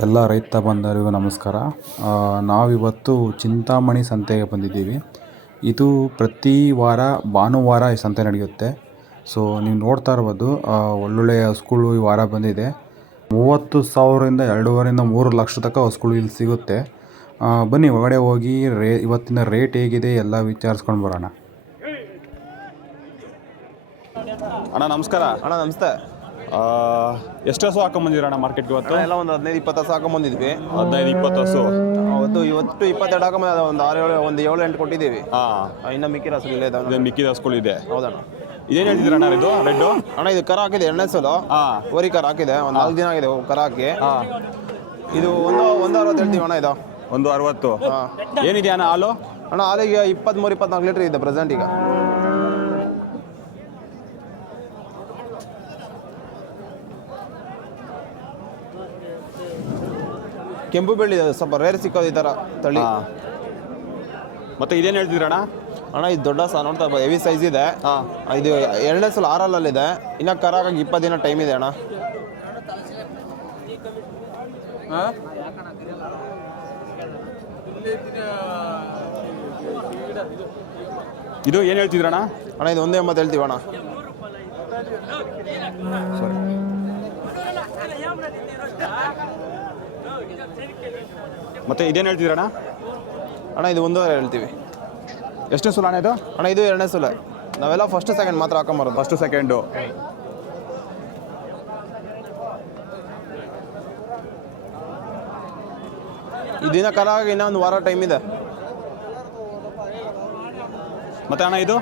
ಎಲ್ಲ ರೈತ ಬಂಧುಗಳಿಗೂ ನಮಸ್ಕಾರ. ಆ, ನಾವಿವತ್ತು ಚಿಂತಾಮಣಿ ಸಂತೆಗೆ ಬಂದಿದ್ದೀವಿ. ಇದು ಪ್ರತಿ ವಾರ ಭಾನುವಾರ ಈ ಸಂತೆ ನಡೆಯುತ್ತೆ. ಸೊ ನೀವು ನೋಡ್ತಾ ಇರ್ಬೋದು ಒಳ್ಳೊಳ್ಳೆಯ ಹಸುಗಳು ಈ ವಾರ ಬಂದಿದೆ. ಮೂವತ್ತು ಸಾವಿರದಿಂದ ಎರಡೂವರೆಯಿಂದ ಮೂರು ಲಕ್ಷ ತನಕ ಹಸುಗಳು ಇಲ್ಲಿ ಸಿಗುತ್ತೆ. ಬನ್ನಿ ಒಳಗಡೆ ಹೋಗಿ ರೇ ಇವತ್ತಿನ ರೇಟ್ ಹೇಗಿದೆ ಎಲ್ಲ ವಿಚಾರಿಸ್ಕೊಂಡು ಬರೋಣ. ಅಣ್ಣ ನಮಸ್ಕಾರ. ಅಣ್ಣ ನಮಸ್ತೆ. ಎಷ್ಟು ಹಸು ಹಾಕೊಂಬಂದಿರ ಅಣ್ಣ ಮಾರ್ಕೆಟ್ಗೆ ಇವತ್ತು? ಎಲ್ಲ ಒಂದು ಹದಿನೈದು ಇಪ್ಪತ್ತು ಹಸು ಹಾಕೊಂಬಂದಿದ್ವಿ ಹದಿನೈದು ಇಪ್ಪತ್ತು ಹಸು? ಅವತ್ತು ಇವತ್ತು ಇಪ್ಪತ್ತೆರಡು ಹಾಕೊಂಬಂದ ಒಂದು ಆರು ಏಳು ಒಂದು ಏಳು ಎಂಟು ಕೊಟ್ಟಿದ್ದೀವಿ. ಹಾಂ. ಇನ್ನು ಮಿಕ್ಕಿದ ಹಸು ಇದೆ ಇದಾವೆ. ಇದು ಮಿಕ್ಕಿದ ಹಸುಗಳಿದೆ. ಹೌದಣ್ಣ. ಇದೇನು ಹೇಳ್ತಿದ್ರ ಅಣ್ಣ ಇದು? ರೆಡ್ಡು ಅಣ್ಣ ಇದು ಕರ ಹಾಕಿದೆ ಎಣ್ಣೆ ಸಲ ಹಾಂ. ಓರಿ ಕರ ಹಾಕಿದೆ ಒಂದು ನಾಲ್ಕು ದಿನ ಆಗಿದೆ ಕರ ಹಾಕಿ. ಹಾಂ. ಇದು ಒಂದು ಒಂದು ಅರವತ್ತು ಹೇಳ್ತೀವಿ ಅಣ್ಣ ಇದು. ಒಂದು ಅರವತ್ತು. ಹಾಂ. ಏನಿದೆ ಅಣ್ಣ ಹಾಲು? ಅಣ್ಣ ಹಾಲಿಗೆ ಇಪ್ಪತ್ತ್ಮೂರು ಇಪ್ಪತ್ನಾಲ್ಕು ಲೀಟ್ರ್ ಇದೆ ಪ್ರೆಸೆಂಟ್ ಈಗ. ಕೆಂಪು ಬೆಳ್ಳಿ ಸ್ವಲ್ಪ ರೇರ್ ಸಿಕ್ಕೋದು ಈ ಥರ ತಳಿ. ಹಾಂ. ಮತ್ತೆ ಇದೇನು ಹೇಳ್ತಿದ್ರ ಅಣ್ಣ? ಅಣ್ಣ ಇದು ದೊಡ್ಡ ಸಹ ನೋಡ್ತಾ ಹೆವಿ ಸೈಜ್ ಇದೆ. ಹಾಂ. ಇದು ಎರಡನೇ ಸಲ ಆರಲ್ಲಲ್ಲಿದೆ ಇನ್ನು ಕರಾಗಾಗಿ ಇಪ್ಪತ್ತು ದಿನ ಟೈಮ್ ಇದೆ ಅಣ್ಣ. ಇದು ಏನು ಹೇಳ್ತಿದ್ರ ಅಣ್ಣ? ಅಣ್ಣ ಇದು ಒಂದೇ ಎಂಬತ್ತು ಹೇಳ್ತೀವಿ ಅಣ್ಣ. ಮತ್ತೆ ಇದೇನು ಹೇಳ್ತಿದ್ರ ಅಣ್ಣ? ಅಣ್ಣ ಇದು ಒಂದೂವರೆ ಹೇಳ್ತೀವಿ. ಎಷ್ಟು ಸುಲ ಅಣ್ಣ ಇದು? ಅಣ್ಣ ಇದು ಎರಡನೇ ಸುಲ ನಾವೆಲ್ಲ ಫಸ್ಟ್ ಸೆಕೆಂಡ್ ಮಾತ್ರ ಹಾಕೊಂಬರೋದು. ಫಸ್ಟ್ ಸೆಕೆಂಡು ಈ ದಿನ ಕರಾಗಿ ಇನ್ನೂ ಒಂದು ವಾರ ಟೈಮ್ ಇದೆ. ಮತ್ತೆ ಅಣ್ಣ ಇದು?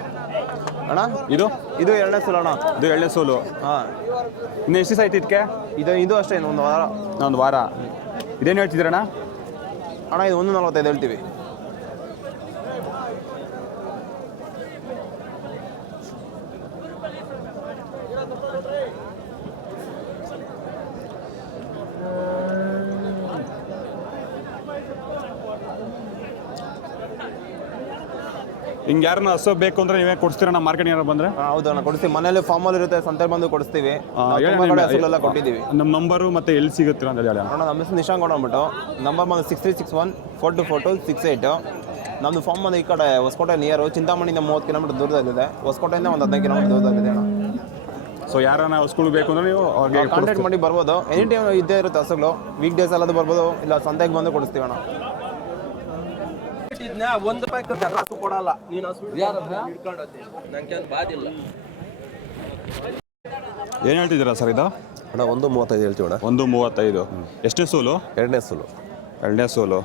ಅಣ್ಣ ಇದು? ಇದು ಎರಡನೇ ಸಲ ಅಣ್ಣ. ಇದು ಎರಡನೇ ಸೋಲು ಹಾ. ಇನ್ನು ಎಷ್ಟು ದಿವಸ ಆಯ್ತು ಇದಕ್ಕೆ? ಇದು ಇದು ಅಷ್ಟೇ ಒಂದು ವಾರ. ಒಂದು ವಾರ. ಇದೇನು ಹೇಳ್ತಿದ್ದೀರಣ್ಣ ಅಣ್ಣ ಇದು ಒಂದು ನಲ್ವತ್ತೈದು ಹೇಳ್ತೀವಿ. ಹಿಂಗೆ ಯಾರನ್ನ ಹಸು ಬೇಕು ಅಂದ್ರೆ ನೀವೇ ಕೊಡ್ಸ್ತೀರಣ್ಣ ಮಾರ್ಕೆಟ್ ಏನಾರು ಬಂದ್ರೆ? ಹೌದು ಅಣ್ಣ ಕೊಡಿಸ್ತೀವಿ. ಮನೇಲಿ ಫಾರ್ಮಲ್ಲಿ ಇರುತ್ತೆ ಸಂತೆ ಬಂದು ಕೊಡಿಸ್ತೀವಿ. ತುಂಬಾ ಕಡೆ ಹಸುಗಳೆಲ್ಲ ಕೊಟ್ಟಿದ್ದೀವಿ. ನಮ್ಮ ನಂಬರು ಮತ್ತೆ ಎಲ್ಲಿ ಸಿಗುತ್ತೆ ಅಂತ ಹೇಳಿ ಅಣ್ಣ. ನಮ್ಮ ಹೆಸರು ನಿಶಾಂಕ್ ಗೌಡ ಅಂದ್ಬಿಟ್ಟು. ನಂಬರ್ ಬಂದು six three six one four two four two six eight ನಮ್ಮದು ಫಾರ್ಮ್ ಬಂದು ಈ ಕಡೆ ಹೊಸಕೋಟೆ ನಿಯರ್ ಚಿಂತಾಮಣಿಯಿಂದ ಮೂವತ್ತು ಕಿಲೋಮೀಟರ್ ದೂರದಲ್ಲಿದೆ ಹೊಸಕೋಟೆಯಿಂದ ಒಂದು ಹದಿನೈದು ಕಿಲೋಮೀಟರ್ ದೂರದಲ್ಲಿದೆ ಅಣ್ಣ. ಸೊ ಯಾರನ್ನ ಹಸುಗಳು ಬೇಕು ಅಂದ್ರೆ ನೀವು ಅವ್ರಿಗೆ ಕಾಂಟ್ಯಾಕ್ಟ್ ಮಾಡಿ ಬರ್ಬೋದು. ಎನಿ ಟೈಮ್ ಇದ್ದೇ ಇರುತ್ತೆ ಹಸುಗಳು. ವೀಕ್ ಡೇಸ್ ಅಲ್ಲಾದ್ರೂ ಬರ್ಬೋದು. ಇಲ್ಲ ಸಂತೆಗೆ ಬಂದು ಕೊಡಿಸ್ತೀವಿ ಅಣ್ಣ. ಒಂದು ರೂಪಾಯಿ ಹಸು ಕೊಡಲ್ಲ. ನೀನು ಹಸು ನಂಗೆ ಬಾದಿಲ್ಲ. ಏನು ಹೇಳ್ತಿದ್ದೀರಾ ಸರ್ ಇದು? ಅಣ್ಣ ಒಂದು ಮೂವತ್ತೈದು ಹೇಳ್ತೀವಿ ಅಣ್ಣ. ಒಂದು ಮೂವತ್ತೈದು. ಎಷ್ಟೇ ಸೋಲು? ಎರಡನೇ ಸೋಲು. ಎರಡನೇ ಸೋಲು.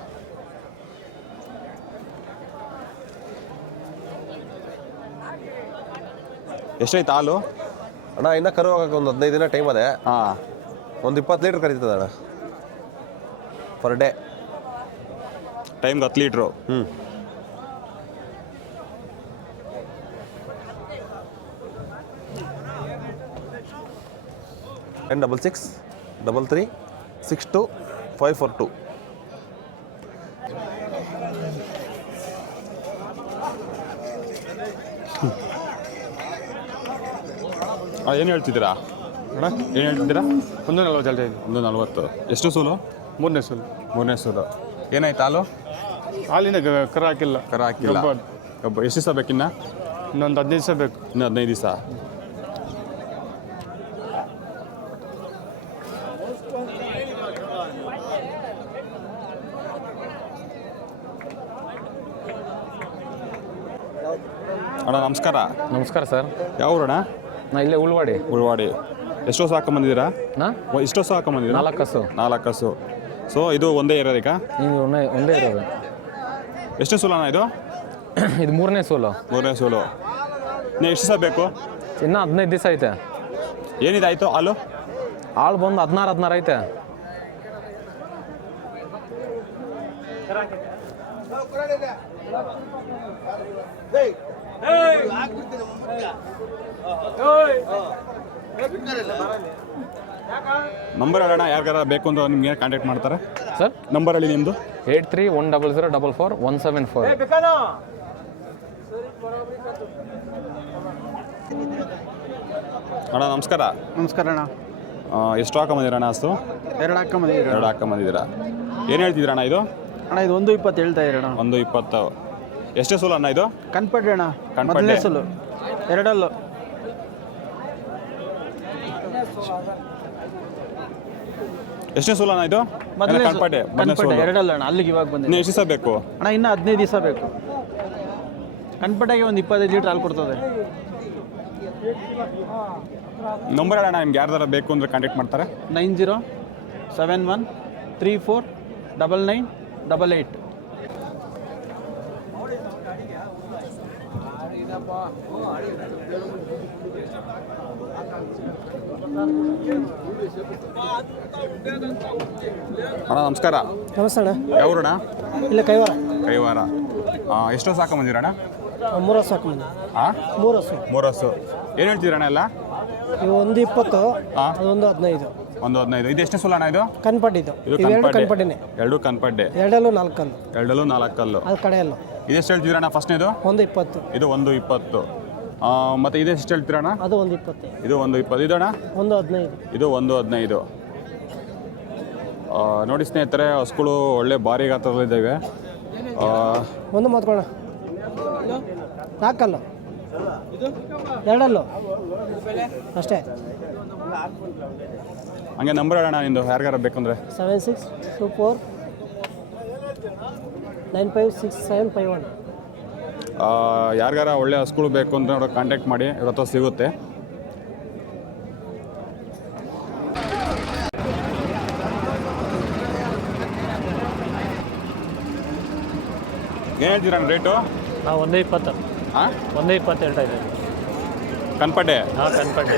ಎಷ್ಟೈತೆ ಹಾಲು? ಅಣ್ಣ ಇನ್ನ ಕರು ಹೋಗಕ್ಕೆ ಒಂದು ಹದಿನೈದು ದಿನ ಟೈಮ್ ಅದೇ. ಹಾಂ. ಒಂದು ಇಪ್ಪತ್ತು ಲೀಟ್ರ್ ಕರೀತದೆ ಅಣ್ಣ. ಪರ್ ಡೇ ಟೈಮ್ಗೆ ಹತ್ತು ಲೀಟ್ರು. ಹ್ಞೂ ten double six double three six two five four two ಏನು ಹೇಳ್ತಿದ್ದೀರಾ? ಅಣ್ಣ ಏನು ಹೇಳ್ತಿದ್ದೀರಾ? ಒಂದು ನಲ್ವತ್ತು ಹೇಳ್ತಾ ಇದ್ದೀನಿ. ಒಂದು ನಲ್ವತ್ತು. ಎಷ್ಟು ಸೋಲು? ಮೂರನೇ ಸೋಲು. ಮೂರನೇ ಸೂಲು. ಏನಾಯ್ತು ಹಾಲು? ಹಾಲಿನ ಗ- ಕರ ಹಾಕಿಲ್ಲ. ಕರ ಹಾಕಿಲ್ಲ. ಎಷ್ಟು ದಿವಸ ಬೇಕಿನ್ನ? ಇನ್ನೊಂದು ಹದಿನೈದು ದಿವಸ ಬೇಕು. ಇನ್ನೂ ಹದಿನೈದು ದಿವಸ. ಅಣ್ಣ ನಮಸ್ಕಾರ. ನಮಸ್ಕಾರ ಸರ್. ಯಾವ ಊರಣ್ಣ? ನಾ ಇಲ್ಲೇ ಉಳ್ವಾಡಿ. ಉಳ್ವಾಡಿ. ಎಷ್ಟೋ ಸಾಕು ಬಂದಿದ್ದೀರಾ? ನಾ? ಎಷ್ಟೋ ಎಷ್ಟು ಬಂದಿದ್ದೀರಾ? ನಾಲ್ಕು ಹಸು. ನಾಲ್ಕು ಹಸು ಸೊ ಇದು ಒಂದೇ ಇರೋದು ಈಗ ಒಂದೇ ಒಂದೇ ಇರೋದು. ಎಷ್ಟು ಸೋಲ ಅಣ್ಣ ಇದು? ಇದು ಮೂರನೇ ಸೋಲು. ಮೂರನೇ ಸೋಲು. ನೀವು ಎಷ್ಟು ದಿವಸ ಬೇಕು? ಇನ್ನೂ ಹದಿನೈದು ದಿವಸ ಐತೆ. ಏನಿದೆ ಆಯಿತು ಹಾಲು ಆಳು ಬಂದು ಹದಿನಾರು ಹದಿನಾರು ಐತೆ. ನಂಬರ್ ಹೇಳೋಣ ಯಾರಿಗಾರ ಬೇಕು ಅಂತ ನಿಮ್ಗೆ ಕಾಂಟ್ಯಾಕ್ಟ್ ಮಾಡ್ತಾರೆ. ಸರ್? ನಂಬರ್ ಹೇಳಿ ನಿಮ್ಮದು eight three one double zero double four one seven four. ಅಣ್ಣ ನಮಸ್ಕಾರ. ನಮಸ್ಕಾರ ಅಣ್ಣ. ಆ, ಎಷ್ಟು ಅಣ್ಣ ಅಷ್ಟು ಎರಡು ಹಾಕೊಂಬಂದಿದ್ದೀರ ಎರಡು ಹಾಕೊಂಬಂದಿದ್ದೀರಾ? ಏನು ಹೇಳ್ತಿದ್ದೀರಣ್ಣ ಇದು? ಅಣ್ಣ ಇದು ಒಂದು ಇಪ್ಪತ್ತು ಹೇಳ್ತಾ ಇದ್ದೀರಣ್ಣ ಒಂದು ಇಪ್ಪತ್ತು. ಎಷ್ಟೇ ಸೋಲು ಅಣ್ಣ ಇದು? ಕಣ್ಪಡ್ರಿ ಅಣ್ಣ. ಕನ್ಪಡ್ಡಿ. ಸೋಲು ಸಲ. ಎರಡಲ್ಲು. ಎಷ್ಟೇ ಸೋಲು ಅಣ್ಣ ಇದು? ಮೊದಲನೇ ಸಲ. ಕಣ್ಪಟ್ಟೆ ಮೊದಲನೇ ಕನ್ಪಡ್ಡೆ ಸೋಲು. ಎರಡಲ್ಲ ಅಣ್ಣ ಅಲ್ಲಿಗೆ ಇವಾಗ ಬಂದಿದೆ ಇನ್ನು ಎಷ್ಟು ದಿವಸ ಬೇಕು? ಅಣ್ಣ ಇನ್ನೂ ಹದಿನೈದು ದಿವಸ ಬೇಕು. ಕನ್ಪಟ್ಟೆಗೆ ಒಂದು ಇಪ್ಪತ್ತೈದು ಲೀಟ್ರ್ ಹಾಲು ಕೊಡ್ತದೆ. ನಂಬರ್ ಅಣ್ಣ ನಿಮ್ಗೆ ಯಾರ್ದಾರ ಬೇಕು ಅಂದರೆ ಕಾಂಟ್ಯಾಕ್ಟ್ ಮಾಡ್ತಾರೆ. Nine zero seven one three four double nine double eight ಅಣ್ಣ ನಮಸ್ಕಾರ. ನಮಸ್ತೆ ಅಣ್ಣ. ಇಲ್ಲ ಕೈವಾರ. ಕೈವಾರ. ಎಷ್ಟೋ ಸಾಕೊಂಬಂದಿರಣ್ಣ ಮೂರು ವರ್ಷ ಸಾಕು ಬಂದಿ ಹಾಂ ಮೂರು ಸಾಕು ಮೂರು ವರ್ಷ. ಏನು ಹೇಳ್ತೀರಣ್ಣ ಎಲ್ಲ? ಇವು ಒಂದು ಇಪ್ಪತ್ತು ಒಂದು ಹದಿನೈದು. ಒಂದು ಹದಿನೈದು. ಇದು ಎಷ್ಟು ಸುಲಣ ಇದು? ಕನ್ಪಟ್ಟಿದ್ದು ಇದು ಕನ್ಪಡ್ಡೆ ಕನ್ಪಟ್ಟಿನೇ ಎರಡು ಕನ್ಪಡ್ಡೆ ಎರಡಲ್ಲೂ ನಾಲ್ಕಲ್ಲು. ಎರಡಲ್ಲೂ ನಾಲ್ಕಲ್ಲು. ಅದು ಕಡೆಯಲ್ಲು. ಇದೆಷ್ಟು ಹೇಳ್ತಿದ್ರಣ್ಣ ಫಸ್ಟ್ನೇದು ಒಂದು ಇಪ್ಪತ್ತು. ಇದು ಒಂದು ಇಪ್ಪತ್ತು. ಆ, ಮತ್ತೆ ಇದೆಷ್ಟು ಹೇಳ್ತೀರಣ್ಣ ಅದು ಒಂದು ಇಪ್ಪತ್ತು. ಇದು ಒಂದು ಇಪ್ಪತ್ತು. ಇದಣ್ಣ ಒಂದು ಹದಿನೈದು. ಇದು ಒಂದು ಹದಿನೈದು. ಆ, ನೋಡಿ ಸ್ನೇಹಿತರೆ ಹಸುಗಳು ಒಳ್ಳೆ ಭಾರಿ ಗಾತ್ರದಲ್ಲಿದ್ದಾವೆ ಆ, ಒಂದು ಮಾತ್ಕೊಳ್ಳ ನಾಲ್ಕಲ್ಲು. ಎರಡಲ್ಲು. ಅಷ್ಟೇ. ಹಂಗೆ ನಂಬರ್ ಹೇಳೋಣ ನಿಂದು ಯಾರಿಗಾರ ಬೇಕಂದ್ರೆ? Seven six two four nine five six seven five one. ಯಾರಿಗಾರ ಒಳ್ಳೆ ಹಸ್ಗಳು ಬೇಕು ಅಂತ ಅವ್ರಿಗೆ ಕಾಂಟ್ಯಾಕ್ಟ್ ಮಾಡಿ ಇವ್ರ ಹತ್ರ ಸಿಗುತ್ತೆ. ಏನು ರೇಟು ನಾವು ಒಂದೇ ಇಪ್ಪತ್ತು. ಹಾಂ ಒಂದೇ ಇಪ್ಪತ್ತು ಹೇಳ್ತಾ ಇದ್ದೀನಿ ಕನ್ಪಡ್ಡೆ ಹಾಂ ಕನ್ಪಟ್ಟಿ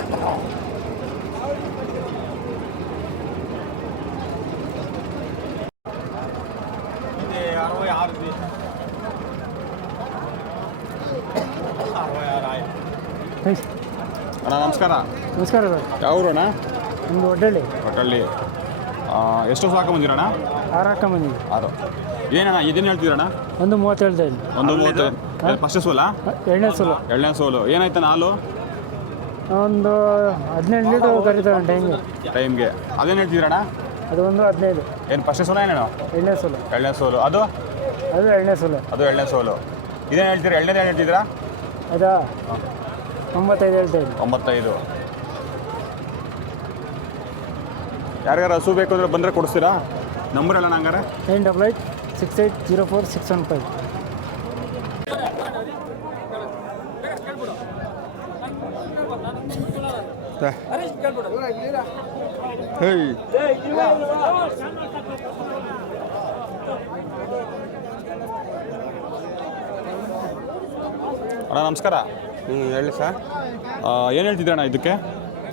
ಅಣ್ಣ ನಮಸ್ಕಾರ. ನಮಸ್ಕಾರ ಸರ್. ಅಣ್ಣ ನಿಮ್ದು ಒಡ್ಡಳ್ಳಿ ಒಟ್ಟಲ್ಲಿ ಎಷ್ಟು ಸಾಕು ಬಂದಿರಣ್ಣ? ಆರು ಹಾಕೊಂಬಂದಿದ್ವಿ ಆರು. ಏನಣ್ಣ ಇದೇನು ಹೇಳ್ತಿದ್ರಣ ಒಂದು ಮೂವತ್ತು ಹೇಳ್ತಾ ಇದ್ದೀನಿ ಒಂದು ಮೂವತ್ತು. ಫಸ್ಟ್ ಸೋಲ? ಎರಡನೇ ಸೋಲು. ಎರಡನೇ ಸೋಲು. ಏನಾಯ್ತಾನ ಹಾಲು? ಒಂದು ಹದಿನೆಂಟು ಲೀಟರ್ ಕರೀತಾರೆ ಟೈಮ್ಗೆ. ಟೈಮ್ಗೆ. ಅದೇನು ಹೇಳ್ತಿದ್ರಣ ಅದು ಒಂದು ಹದಿನೈದು. ಏನು ಫಸ್ಟ್ ಸೋಲ ಏನೇನು ಎರಡನೇ ಸೋಲು. ಎರಡನೇ ಸೋಲು. ಅದು? ಅದು ಎರಡನೇ ಸೋಲು. ಅದು ಎರಡನೇ ಸೋಲು. ಇದೇನು ಹೇಳ್ತೀರಾ? ಎರಡನೇದು ಏನು ಹೇಳ್ತಿದ್ದೀರಾ ಅದಾ? ಒಂಬತ್ತೈದು ಹೇಳ್ತಾ ತೊಂಬತ್ತೈದು. ಒಂಬತ್ತೈದು ಯಾರಿಗಾರ ಹಸು ಬೇಕು ಅಂದರೆ ಬಂದರೆ ಕೊಡಿಸ್ತೀರಾ? ನಂಬರ್ ಎಲ್ಲ ನಂಗಾರೆ? Nine double eight six eight zero four six one five. ಅಣ್ಣ ನಮಸ್ಕಾರ. ಹ್ಞೂ ಹೇಳಿ ಸರ್ ಏನು ಹೇಳ್ತಿದ್ದೀರಣ್ಣ ಇದಕ್ಕೆ?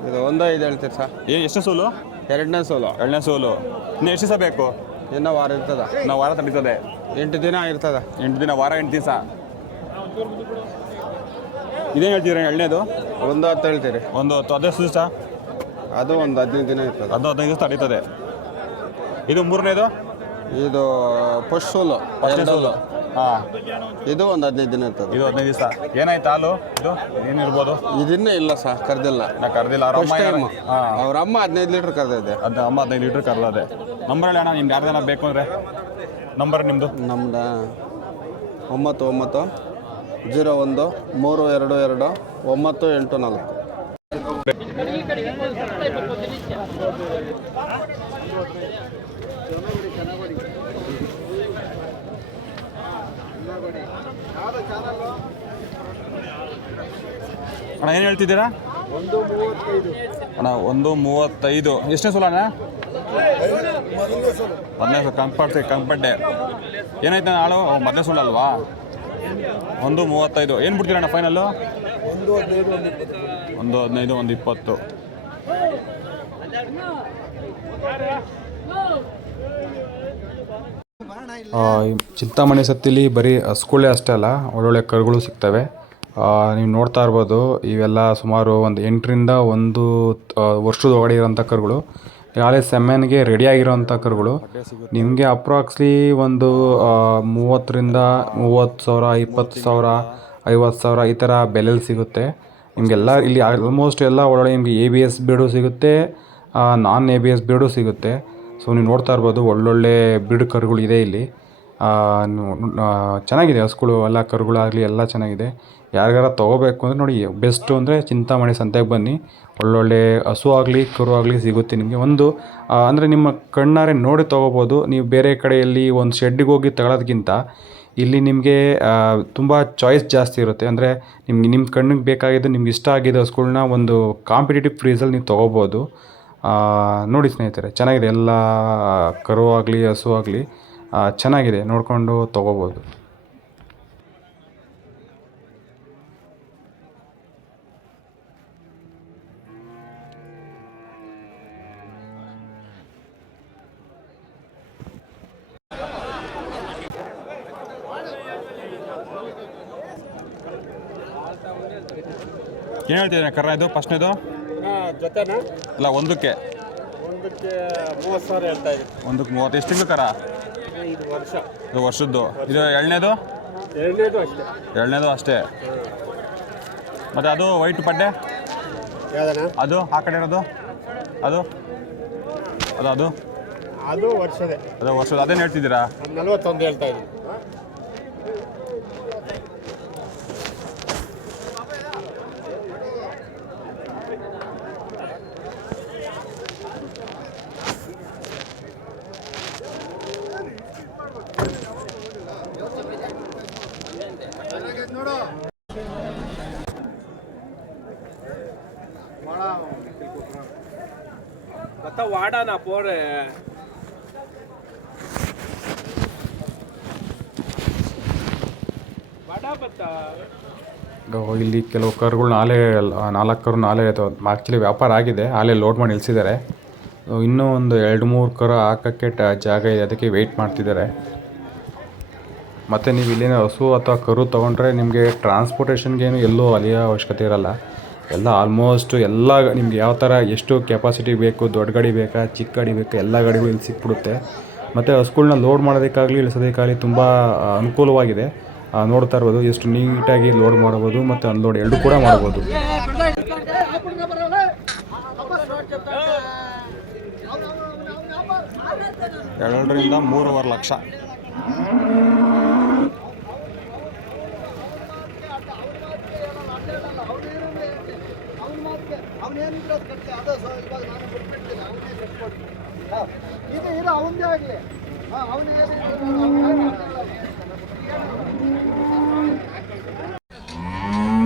ಇದು ಒಂದೋ ಇದು ಹೇಳ್ತೀರಿ ಸರ್ ಏನು ಎಷ್ಟು ಸೋಲು? ಎರಡನೇ ಸೋಲು. ಎರಡನೇ ಸೋಲು. ಇನ್ನು ಎಷ್ಟು ದಿವಸ ಬೇಕು? ಇನ್ನೂ ವಾರ ಇರ್ತದ. ನಾವು ವಾರ ತಡೀತದೆ. ಎಂಟು ದಿನ ಇರ್ತದ. ಎಂಟು ದಿನ ವಾರ ಎಂಟು ದಿವಸ. ಇದೇನು ಹೇಳ್ತೀರ ಎರಡನೇದು? ಒಂದು ಹತ್ತು ಹೇಳ್ತೀರಿ. ಒಂದು ಹತ್ತು ಹದಿನೈದು ದಿವಸ? ಅದು ಒಂದು ಹದಿನೈದು ದಿನ ಇರ್ತದೆ. ಅದು ಹದಿನೈದು ದಿವಸ ತಡೀತದೆ. ಇದು ಮೂರನೇದು? ಇದು ಫಸ್ಟ್ ಸೋಲು. ಫಸ್ಟ್ ಸೋಲು. ಹಾಂ. ಇದು ಒಂದು ಹದಿನೈದು ದಿನ ಇರ್ತದೆ. ಇದು ಹದಿನೈದು ದಿವಸ. ಏನಾಯ್ತು ಹಾಲು? ಇದು ಏನಿರ್ಬೋದು? ಇದನ್ನೇ ಇಲ್ಲ ಸರ್ ಕರೆದಿಲ್ಲ. ನಾ ಕರೆದಿಲ್ಲ ಅವ್ರ ಅಮ್ಮ ಹಾಂ. ಅವ್ರ ಅಮ್ಮ ಹದಿನೈದು ಲೀಟ್ರ್ ಕರೆದಿದೆ. ಅದು ಅಮ್ಮ ಹದಿನೈದು ಲೀಟ್ರ್ ಕರೆದದೆ. ನಂಬರ್ ಹೇಳಿ ಅಣ್ಣ ನಿಮ್ಗೆ ಯಾರ್ದಾನ ಬೇಕು ಅಂದರೆ? ನಂಬರ್ ನಿಮ್ಮದು ನಮ್ದು ಒಂಬತ್ತು ಒಂಬತ್ತು ಜೀರೋ ಒಂದು ಮೂರು ಎರಡು ಎರಡು ಒಂಬತ್ತು ಎಂಟು ನಾಲ್ಕು. ಅಣ್ಣ ಏನು ಹೇಳ್ತಿದ್ದೀರಾ? ಅಣ್ಣ ಒಂದು ಮೂವತ್ತೈದು. ಎಷ್ಟನೇ ಸೋಲ ಅಣ್ಣ? ಮೊದಲನೇ ಸಲ ಏನಾಯ್ತು ಮೊದಲೇ ಓ, ಮೊದಲನೇ ಸೋಲ ಅಲ್ವಾ? ಒಂದು ಮೂವತ್ತೈದು. ಏನು ಬಿಡ್ತೀರಣ್ಣ ಫೈನಲ್ಲು ಒಂದು ಹದಿನೈದು ಒಂದು ಇಪ್ಪತ್ತು. ಚಿಂತಾಮಣಿ ಸತ್ತಿಲಿ ಬರೀ ಹಸ್ಕೊಳ್ಳೆ ಅಷ್ಟೇ ಅಲ್ಲ, ಒಳ್ಳೊಳ್ಳೆ ಕರುಗಳು ಸಿಗ್ತವೆ. ನೀವು ನೋಡ್ತಾ ಇರ್ಬೋದು, ಇವೆಲ್ಲ ಸುಮಾರು ಒಂದು ಎಂಟರಿಂದ ಒಂದು ವರ್ಷದ ಒಳಗಡೆ ಇರೋಂಥ ಕರುಗಳು. ಈಗಾಗಲೇ ಸೆಮ್ಮೆನ್ಗೆ ರೆಡಿಯಾಗಿರೋಂಥ ಕರುಗಳು. ನಿಮಗೆ ಅಪ್ರಾಕ್ಸ್ಲಿ ಒಂದು ಮೂವತ್ತರಿಂದ ಮೂವತ್ತು ಸಾವಿರ, ಇಪ್ಪತ್ತು ಸಾವಿರ, ಐವತ್ತು ಸಾವಿರ ಈ ಥರ ಬೆಲೆಯಲ್ಲಿ ಸಿಗುತ್ತೆ. ನಿಮಗೆಲ್ಲ ಇಲ್ಲಿ ಆಲ್ಮೋಸ್ಟ್ ಎಲ್ಲ ಒಳಗಡೆ ನಿಮಗೆ ಎ ಬಿ ಎಸ್ ಬೀಡು ಸಿಗುತ್ತೆ ನಾನ್ ಎ ಬಿ ಎಸ್ ಬೀಡು ಸಿಗುತ್ತೆ. ಸೊ ನೀವು ನೋಡ್ತಾ ಇರ್ಬೋದು, ಒಳ್ಳೊಳ್ಳೆ ಬ್ರೀಡ್ ಕರುಗಳು ಇದೆ ಇಲ್ಲಿ. ಚೆನ್ನಾಗಿದೆ. ಹಸುಗಳು, ಎಲ್ಲ ಕರುಗಳಾಗಲಿ ಎಲ್ಲ ಚೆನ್ನಾಗಿದೆ. ಯಾರಿಗಾರ ತೊಗೋಬೇಕು ಅಂದರೆ ನೋಡಿ ಬೆಸ್ಟು ಅಂದರೆ ಚಿಂತಾಮಣಿ ಸಂತೆಗೆ ಬನ್ನಿ. ಒಳ್ಳೊಳ್ಳೆ ಹಸು ಆಗಲಿ, ಕರು ಆಗಲಿ ಸಿಗುತ್ತೆ ನಿಮಗೆ. ಒಂದು ಅಂದರೆ ನಿಮ್ಮ ಕಣ್ಣಾರೆ ನೋಡಿ ತೊಗೋಬೋದು. ನೀವು ಬೇರೆ ಕಡೆಯಲ್ಲಿ ಒಂದು ಶೆಡ್ಡಿಗೆ ಹೋಗಿ ತಗೊಳ್ಳೋದಕ್ಕಿಂತ ಇಲ್ಲಿ ನಿಮಗೆ ತುಂಬ ಚಾಯ್ಸ್ ಜಾಸ್ತಿ ಇರುತ್ತೆ. ಅಂದರೆ ನಿಮ್ಗೆ ನಿಮ್ಮ ಕಣ್ಣಿಗೆ ಬೇಕಾಗಿದ್ದು, ನಿಮ್ಗೆ ಇಷ್ಟ ಆಗಿದ್ದ ಹಸುಗಳನ್ನ ಒಂದು ಕಾಂಪಿಟೇಟಿವ್ ಪ್ರೈಸಲ್ಲಿ ನೀವು ತೊಗೋಬೋದು. ನೋಡಿ ಸ್ನೇಹಿತರೆ ಚೆನ್ನಾಗಿದೆ. ಎಲ್ಲ ಕರು ಆಗಲಿ ಹಸು ಆಗಲಿ ಚೆನ್ನಾಗಿದೆ. ನೋಡಿಕೊಂಡು ತೊಗೋಬೋದು. ಏನು ಹೇಳ್ತಿದ್ದೀನಿ ಕರ್ರ ಇದು? ಫಸ್ಟ್ನೇದು? ಜೊತೆನಾ? ಅಲ್ಲ ಒಂದಕ್ಕೆ? ಒಂದಕ್ಕೆ ಮೂವತ್ತು ಸಾವಿರ ಹೇಳ್ತಾ ಇದ್ದೀನಿ. ಒಂದಕ್ಕೆ ಮೂವತ್ತು. ಎಷ್ಟು ತಿಂಗಳು ಕರ? ಇದು ವರ್ಷ. ಇದು ವರ್ಷದ್ದು. ಇದು ಎರಡನೇದು? ಎರಡನೇದು ಅಷ್ಟೇ. ಎರಡನೇದು ಅಷ್ಟೇ. ಮತ್ತು ಅದು ವೈಟ್ ಪಡ್ಡೆ? ಅದು ಆ ಕಡೆ ಇರೋದು? ಅದು? ಅದು ಅದು? ಅದು ವರ್ಷದೇ. ಅದು ವರ್ಷದ ಅದೇನು ಹೇಳ್ತಿದ್ದೀರಾ? ನಲ್ವತ್ತೊಂದು ಹೇಳ್ತಾ ಇದ್ದೀನಿ ಮತ್ತೆ ಪೋರೆ ವಾಡ ಇಲ್ಲಿ ಕೆಲವು ಕರ್ಗಳು ನಾಲೆ ನಾಲ್ಕು ಕರು ನಾಲೆ ಆ್ಯಕ್ಚುಲಿ ವ್ಯಾಪಾರ ಆಗಿದೆ ಆಲೆ ಲೋಡ್ ಮಾಡಿ ನಿಲ್ಸಿದ್ದಾರೆ. ಸೊ, ಇನ್ನೂ ಒಂದು ಎರಡು ಮೂರು ಕರು ಹಾಕೋಕ್ಕೆ ಟ, ಜಾಗ ಇದೆ, ಅದಕ್ಕೆ ವೆಯ್ಟ್ ಮಾಡ್ತಿದ್ದಾರೆ. ಮತ್ತು ನೀವು ಇಲ್ಲಿನ ಹಸು ಅಥವಾ ಕರು ತೊಗೊಂಡ್ರೆ ನಿಮಗೆ ಟ್ರಾನ್ಸ್ಪೋರ್ಟೇಷನ್ಗೇನು ಎಲ್ಲೂ ಅಲಿಯೋ ಅವಶ್ಯಕತೆ ಇರಲ್ಲ. ಎಲ್ಲ ಆಲ್ಮೋಸ್ಟ್ ಎಲ್ಲ ನಿಮ್ಗೆ ಯಾವ ಥರ ಎಷ್ಟು ಕೆಪಾಸಿಟಿ ಬೇಕು, ದೊಡ್ಡ ಗಾಡಿ ಬೇಕಾ, ಚಿಕ್ಕ ಗಾಡಿ ಬೇಕಾ, ಎಲ್ಲ ಗಾಡಿಗಳು ಇಲ್ಲಿ ಸಿಕ್ಬಿಡುತ್ತೆ. ಮತ್ತು ಹಸುಗಳ್ನ ಲೋಡ್ ಮಾಡೋದಕ್ಕಾಗಲಿ, ಇಳಿಸೋದಕ್ಕಾಗಲಿ ತುಂಬ ಅನುಕೂಲವಾಗಿದೆ. ನೋಡ್ತಾ ಇರ್ಬೋದು, ಎಷ್ಟು ನೀಟಾಗಿ ಲೋಡ್ ಮಾಡ್ಬೋದು ಮತ್ತು ಅನ್ಲೋಡ್ ಎರಡು ಕೂಡ ಮಾಡ್ಬೋದು ಎರಡರಿಂದ ಮೂರುವರೆ ಲಕ್ಷ.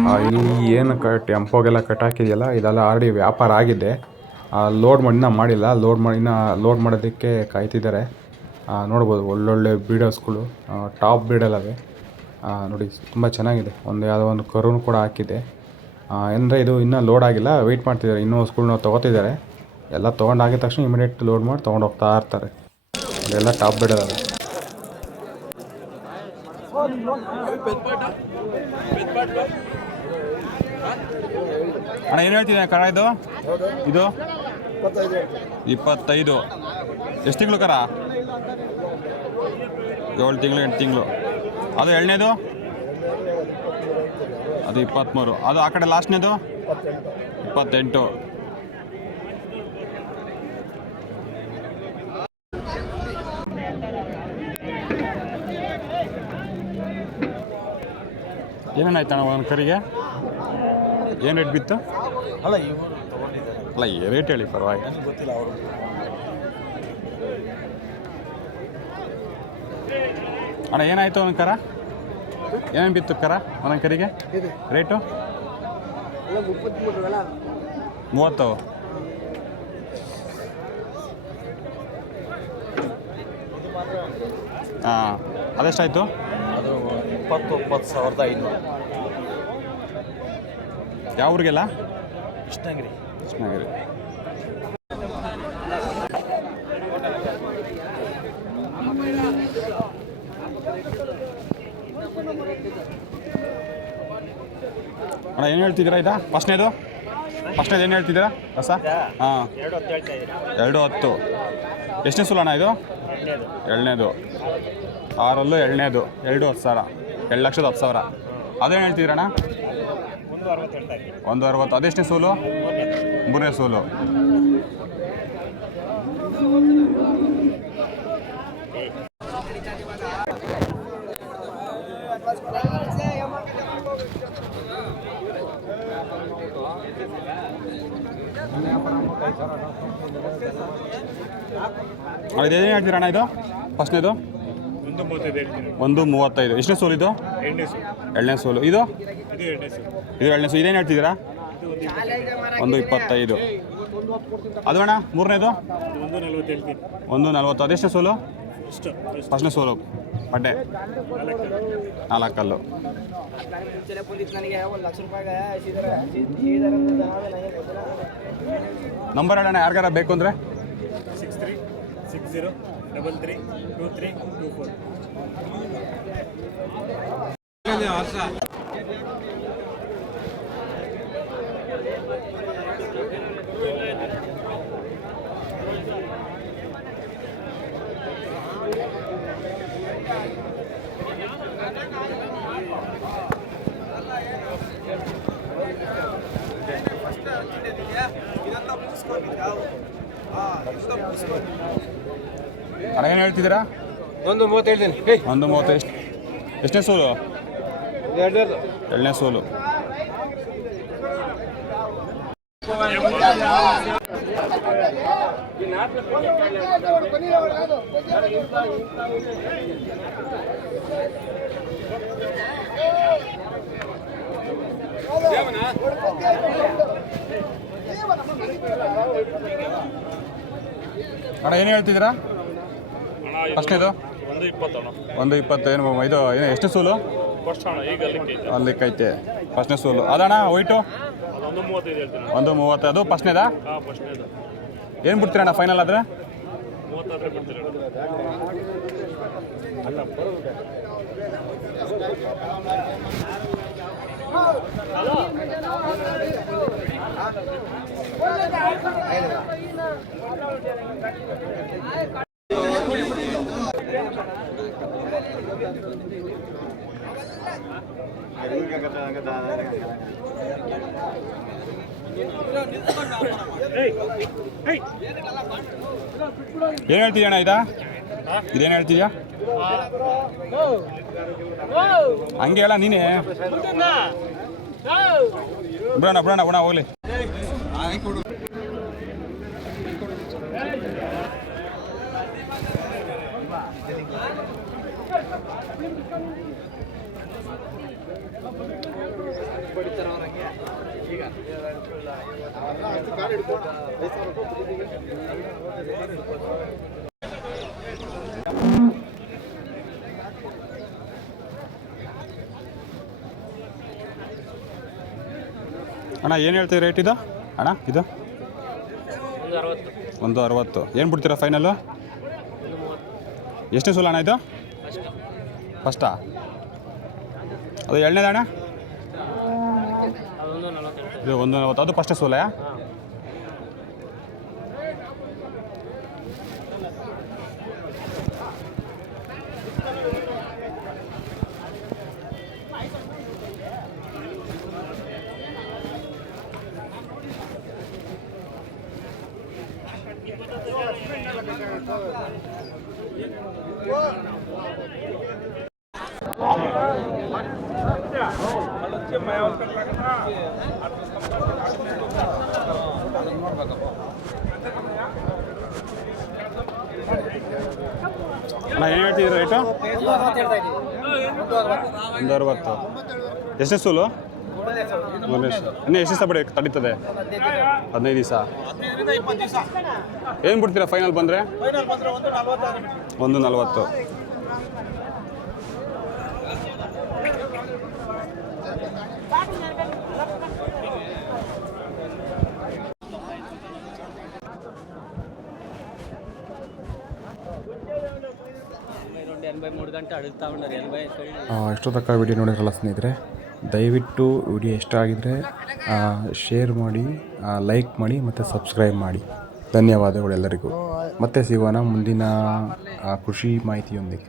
ಆ, ಇಲ್ಲಿ ಏನು ಕ ಟೆಂಪೋಗೆಲ್ಲ ಕಟ್ಟಾಕಿದೆಯಲ್ಲ ಇದೆಲ್ಲ ಆಲ್ರೆಡಿ ವ್ಯಾಪಾರ ಆಗಿದೆ. ಲೋಡ್ ಮಾಡಿ ಇನ್ನೂ ಮಾಡಿಲ್ಲ. ಲೋಡ್ ಮಾಡಿ ಇನ್ನೂ ಲೋಡ್ ಮಾಡೋದಕ್ಕೆ ಕಾಯ್ತಿದ್ದಾರೆ. ನೋಡ್ಬೋದು ಒಳ್ಳೊಳ್ಳೆ ಬೀಡರ್ಸ್ಗಳು ಟಾಪ್ ಬ್ರೀಡಲ್ಲವೆ ನೋಡಿ ತುಂಬ ಚೆನ್ನಾಗಿದೆ. ಒಂದು ಯಾವುದೋ ಒಂದು ಕರುನು ಕೂಡ ಹಾಕಿದೆ. ಅಂದರೆ ಇದು ಇನ್ನೂ ಲೋಡ್ ಆಗಿಲ್ಲ. ವೆಯ್ಟ್ ಮಾಡ್ತಿದ್ದಾರೆ. ಇನ್ನೂ ಸ್ಕೂಲ್ನವ್ರು ತೊಗೋತಿದ್ದಾರೆ. ಎಲ್ಲ ತೊಗೊಂಡಾಗಿದ ತಕ್ಷಣ ಇಮಿಡಿಯೇಟ್ ಲೋಡ್ ಮಾಡಿ ತೊಗೊಂಡು ಹೋಗ್ತಾ ಇರ್ತಾರೆ. ಅದೆಲ್ಲ ಟಾಪ್ ಬ್ರೀಡಲ್ಲವೆ ಅಣ್ಣ, ಏನು ಹೇಳ್ತಿದ್ದೆ? ಕರ ಇದು? ಇದು? ಇಪ್ಪತ್ತೈದು. ಎಷ್ಟು ತಿಂಗಳು ಕರ? ಏಳು ತಿಂಗಳು, ಎಂಟು ತಿಂಗಳು. ಅದು ಎರಡನೇದು? ಅದು ಇಪ್ಪತ್ತ್ಮೂರು ಅದು ಆ ಕಡೆ ಲಾಸ್ಟ್ನೇದು? ಇಪ್ಪತ್ತೆಂಟು. ಏನೇನಾಯ್ತಣ್ಣ ಒಂದು ಕರಿಗೆ? ಏನು ರೇಟ್ ಬಿತ್ತು? ಅಲ್ಲ ಅಲ್ಲ ಏ ರೇಟ್ ಹೇಳಿ ಪರವಾಗಿ ಗೊತ್ತಿಲ್ಲ ಅವರು. ಅಣ್ಣ ಏನಾಯ್ತು ಒಂದು ಕರ? ಏನೇನು ಬಿತ್ತು ಕರ ಒಂದೊಂದು ಕರಿಗೆ ರೇಟು? ಮೂವತ್ತು ಹಾಂ ಅದೆಷ್ಟಾಯಿತು? ಅದು ಇಪ್ಪತ್ತೊಂಬತ್ತು ಸಾವಿರದ ಐನೂರು. ಯಾವ ಊರಿಗೆಲ್ಲ? ಕೃಷ್ಣಗಿರಿ. ಕೃಷ್ಣಗಿರಿ. ಅಣ್ಣ ಏನು ಹೇಳ್ತಿದ್ದೀರಾ ಇದಾ ಫಸ್ಟ್ನೇದು? ಫಸ್ಟ್ನೇದು ಏನು ಹೇಳ್ತಿದ್ದೀರಾ? ರಸ? ಹಾಂ. ಎರಡು ಹತ್ತು ಎಷ್ಟನೇ ಸುಲ ಅಣ್ಣ ಇದು? ಎರಡನೇದು. ಆರಲ್ಲೂ ಎರಡನೇದು. ಎರಡು ಹತ್ತು ಸಾವಿರ. ಎರಡು ಲಕ್ಷದ ಹತ್ತು ಸಾವಿರ. ಅದೇನು ಹೇಳ್ತಿದ್ದೀರಣ್ಣ ಒಂದು ಅರವತ್ತು ಅದೆಷ್ಟನೇ ಸೋಲು? ಮೂರನೇ ಸೂಲು. ಇದೇನು ಹೇಳ್ತೀರ ಅಣ್ಣ ಇದು? ಫಸ್ಟ್ನೇದು ಒಂದು ಮೂವತ್ತೈದು ಎಷ್ಟನೇ ಸೋಲು ಇದು? ಎರಡನೇ ಸೋಲು. ಇದು? ಇದು ಎರಡನೇ ಸೋಲು. ಇದೇನು ಹೇಳ್ತಿದ್ದೀರಾ? ಒಂದು ಇಪ್ಪತ್ತೈದು. ಅದು ಅಣ್ಣ ಮೂರನೇದು? ಒಂದು ನಲ್ವತ್ತು ಅದೆಷ್ಟನೇ ಸೋಲು? ಫಸ್ಟ್ನೇ ಸೋಲು. ಬಡ್ಡೆ. ನಾಲ್ಕಲ್ಲು. ನಂಬರ್ ಹೇಳೋಣ ಯಾರಿಗಾರ ಬೇಕು ಅಂದರೆ? Six three six zero double three two three two four ಅಣ್ಣ ಏನು ಹೇಳ್ತಿದ್ದೀರಾ? ಒಂದು ಮೂವತ್ತು ಹೇಳ್ತೀನಿ. ಒಂದು ಮೂವತ್ತು ಎಷ್ಟು ಎಷ್ಟನೇ ಸೋಲು? ಎರಡನೇ ಸೋಲು. ಅಣ್ಣ, ಏನು ಹೇಳ್ತಿದ್ದೀರಾ? ಫಸ್ಟ್ ಒಂದು ಇಪ್ಪತ್ತಣ್ಣ ಒಂದು ಇಪ್ಪತ್ತು, ಏನು ಇದು, ಏನು, ಎಷ್ಟು ಸೂಲು? ಅಲ್ಲಿ ಕೈತೆ. ಫಸ್ಟ್ನೇ ಸೂಲು. ಅದಣ್ಣ ವೈಟು ಒಂದು ಮೂವತ್ತು, ಅದು ಫಸ್ಟ್ನೇದಾ? ಏನು ಬಿಡ್ತೀರ ಬಿಡ್ತೀರಣ್ಣ ಫೈನಲ್ ಆದರೆ? ಅಲ್ಲ ಏನು ಹೇಳ್ತೀಯಣ್ಣ ಇದಾ? ಇದೇನು ಹೇಳ್ತೀಯಾ ಹಂಗೆ ಹೇಳ ನೀನೇ ಬಿಡೋಣ ಬಿಡೋಣ ಬಿಡೋಣ ಹೋಗ್ಲಿ ಅಣ್ಣ ಏನು ಹೇಳ್ತೀವಿ ರೇಟ್ ಇದು? ಅಣ್ಣ ಇದು? ಒಂದು ಅರವತ್ತು. ಏನು ಬಿಡ್ತೀರಾ ಫೈನಲ್ಲು ಎಷ್ಟನೇ ಸೋಲು ಅಣ್ಣ ಇದು? ಫಸ್ಟಾ. ಅದು ಎರಡನೇದ ಅಣ್ಣ? ಇದು ಒಂದು ನಲ್ವತ್ತು. ಅದು ಫಸ್ಟೇ ಸೋಲಾ? ಅಣ್ಣ ಏನು ಹೇಳ್ತಿದ್ರು ರೇಟು ಒಂದು ಅರವತ್ತು ಮೂರನೇ ಸೋಲು ಇನ್ನೂ ಎಷ್ಟು ದಿವಸ ಬಿಡಿ, ತಡೀತದೆ. ಹದಿನೈದು ದಿವಸ. ಏನು ಬಿಡ್ತೀರಾ ಫೈನಲ್ ಬಂದರೆ? ಒಂದು ನಲ್ವತ್ತು. ಎಷ್ಟೊತ್ತಕ್ಕ ವಿಡಿಯೋ ನೋಡಿರಲ್ಲ ಸ್ನೇಹಿತರೆ? ದಯವಿಟ್ಟು ವಿಡಿಯೋ ಇಷ್ಟ ಆಗಿದ್ರೆ ಶೇರ್ ಮಾಡಿ ಲೈಕ್ ಮಾಡಿ ಮತ್ತೆ ಸಬ್ಸ್ಕ್ರೈಬ್ ಮಾಡಿ. ಧನ್ಯವಾದಗಳು ಎಲ್ಲರಿಗೂ. ಮತ್ತೆ ಸಿಗೋಣ ಮುಂದಿನ ಕೃಷಿ ಮಾಹಿತಿಯೊಂದಿಗೆ.